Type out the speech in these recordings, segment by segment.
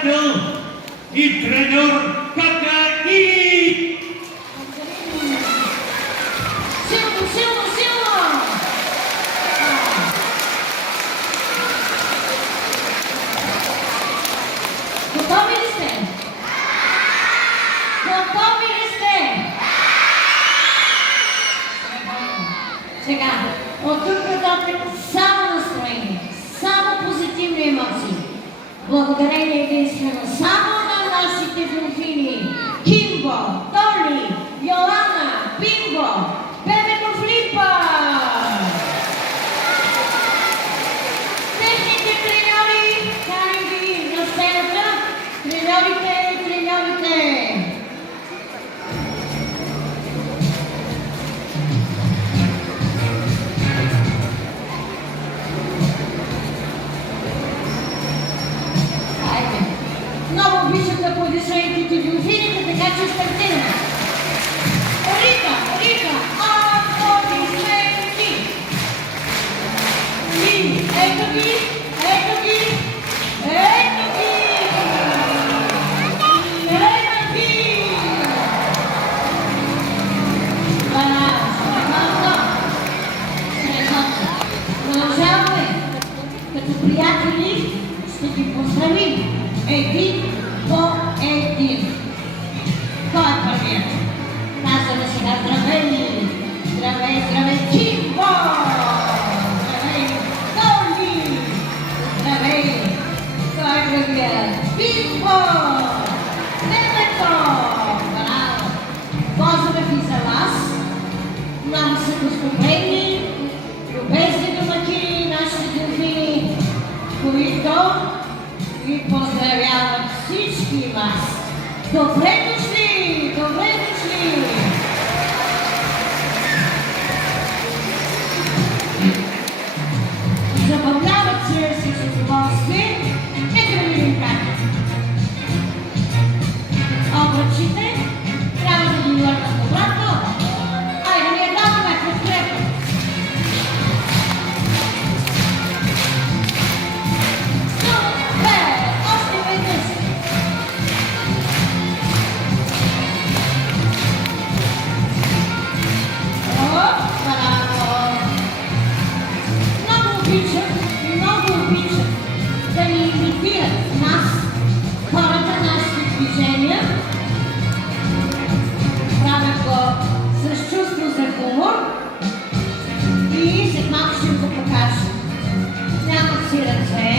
приятел и треньор Какаи! Силно, силно, силно! Готови ли сте? Готови ли сте? Сега, от тук нататък само настроение, само позитивни емоции. Благодарение единствено само на нашите делфини Кимбо, Толи, Йоана, Бимбо, бебето Флипа! Техните треньори, кани ги на сцената, треньорите, треньорите! Много обичам да аплодисментите делфините, така че стартираме. Рита, Рита, аплодисменти! И ето ги, ето ги, ето ги! Ето ги! Средното. Продължаваме. Като приятели ще ги поздравим. Един по един. Кой е първият? Казваме сега здравей! Здравей, здравей, Кимбо! Здравей, Толи! Здравей! Кой е другият? Бимбо! Бебето! Браво! Ползваме ви за вас. Много са гостоприемни, любезни домакини, нашите делфини, които ви поздравявам всички вас! Добре дошли! Добре дошли! Забавляват се с удоволствие. Нека да видим как. Обръчите трябва да ги върнат обратно. Айде, ние даваме подкрепа. Много обичам да ни имитират нас, хората, нашите движения. Правят го с чувство за хумор и след малко ще го покажа. Нямат си ръце,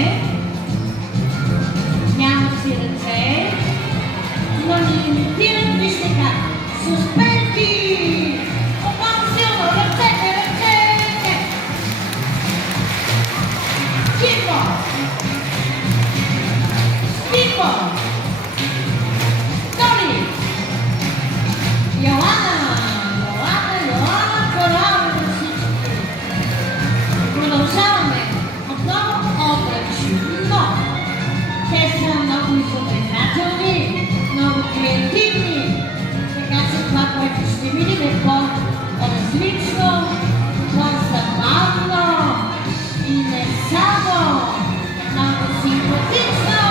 но ни имитират, вижте как. С успехи! Отново силно, ръцете! Кимбо! Бимбо! Толи! Йоана! Браво на всички! Продължаваме. Отново обръчи, но те са много изобретателни, много креативни. Така че това, което ще видим е по-различно, по-забавно и не само много симпатично.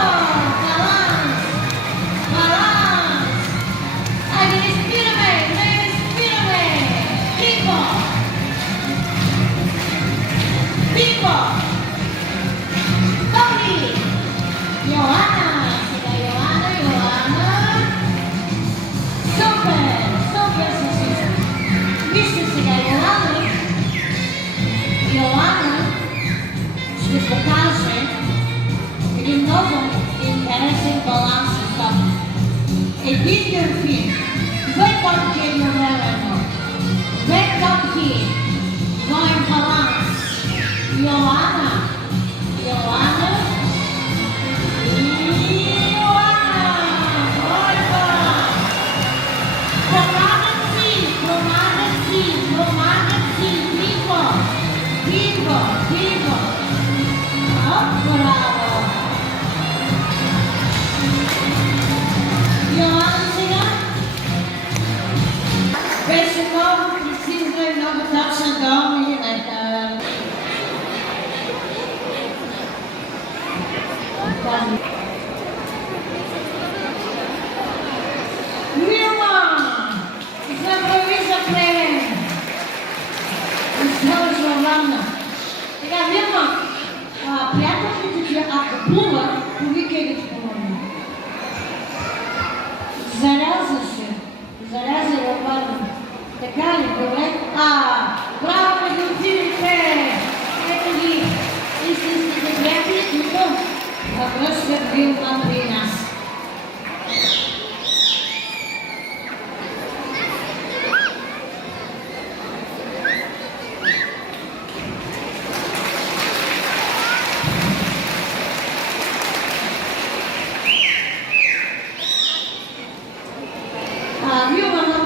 Баланс! Айде, не спираме! Бимбо! Толи! Йоана! Сега Йоана! Супер са всички! Вижте сега Йоана ще покаже един много интересен баланс с това. Един делфин, две топки едновременно, двоен баланс. Йоана и Йоана. Помагат си, Бимбо. Браво! Йоана сега беше много прецизна и много точна до милиметър.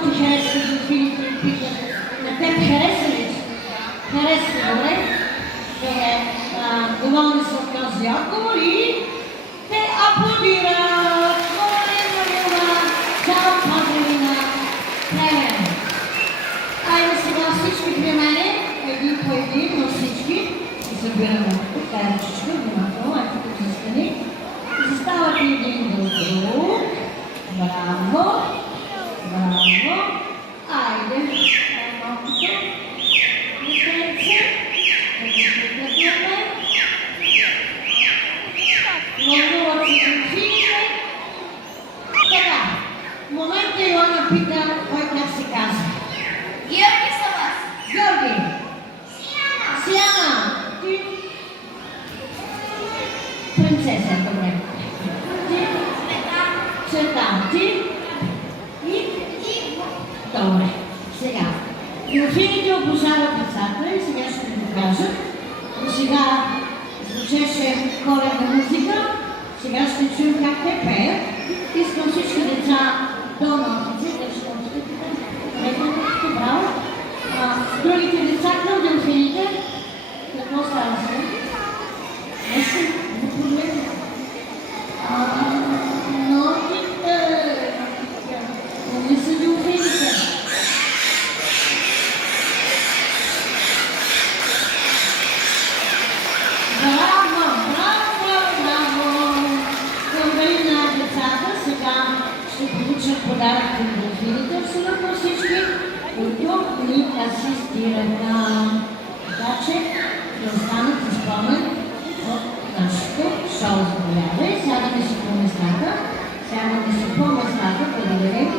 ти харесва Зоофилите и питат, на теб хареса ли? Харесва, добре? Добре, доволни са от този отговор и те аплодират. Благодарим на Вилма, чао, Пазарина, Плевен. Айде сега всички при мене, един по един, но всички, и събираме кайчичка, внимателно, ето тук застани. Заставате един до друг. Браво! Браво! Айде, малкото. Детенце. Прекратяваме. Вълнуват се Зоофилите. Така, в момента Илона пита кой как се казва. Георги са вас. Георги. Сияна. Сияна. Ти. Принцеса, добре. Ти. Цветан. Ти. И. Добре. Сега. Зоофилите обожават децата и сега ще ви покажа. До сега звучеше коледна музика. Сега ще чуем как те пеят. Искам всички деца до нотици, да ще отстъпите. Браво. Другите деца към Зоофилите. Какво става сега? Нещо? Не проблем. Нотите. Кои са Зоофилите? Браво, браво, браво! Благодарим на децата. Сега ще получат подарък към Зоофилите, абсолютно всички, които ни асистираха. Така че да останат с спомен от нашето шоу. Заповядай. Сядаме си по местата. Сядаме си по местата. Благодарим.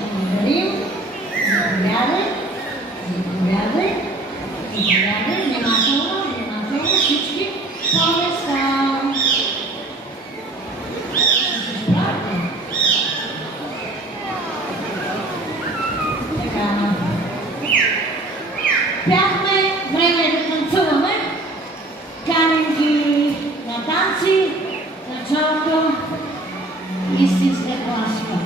Благодарим. Заповядай. Заповядай. Заповядай. Внимателно, внимателно всички по места. Ще се справите. Така. Бяхме, време е да танцуваме. Каним ги на танци, началото, истинска класика.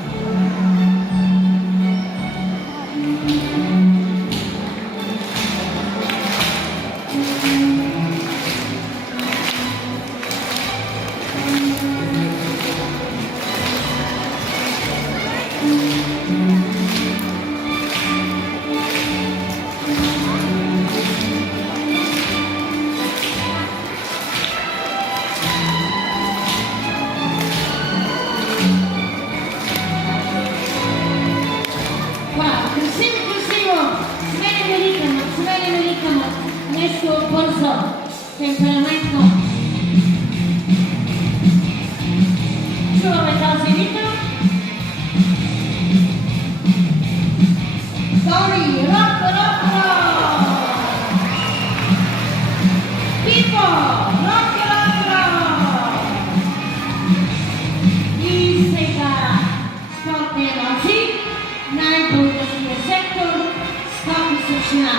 Нещо бързо, темпераментно. Чуваме този ритъм. Дори, рок, рок, рок! Пипо, рок, рок, рок! И сега спортни емоции, най-българския сектор, скок и сушина.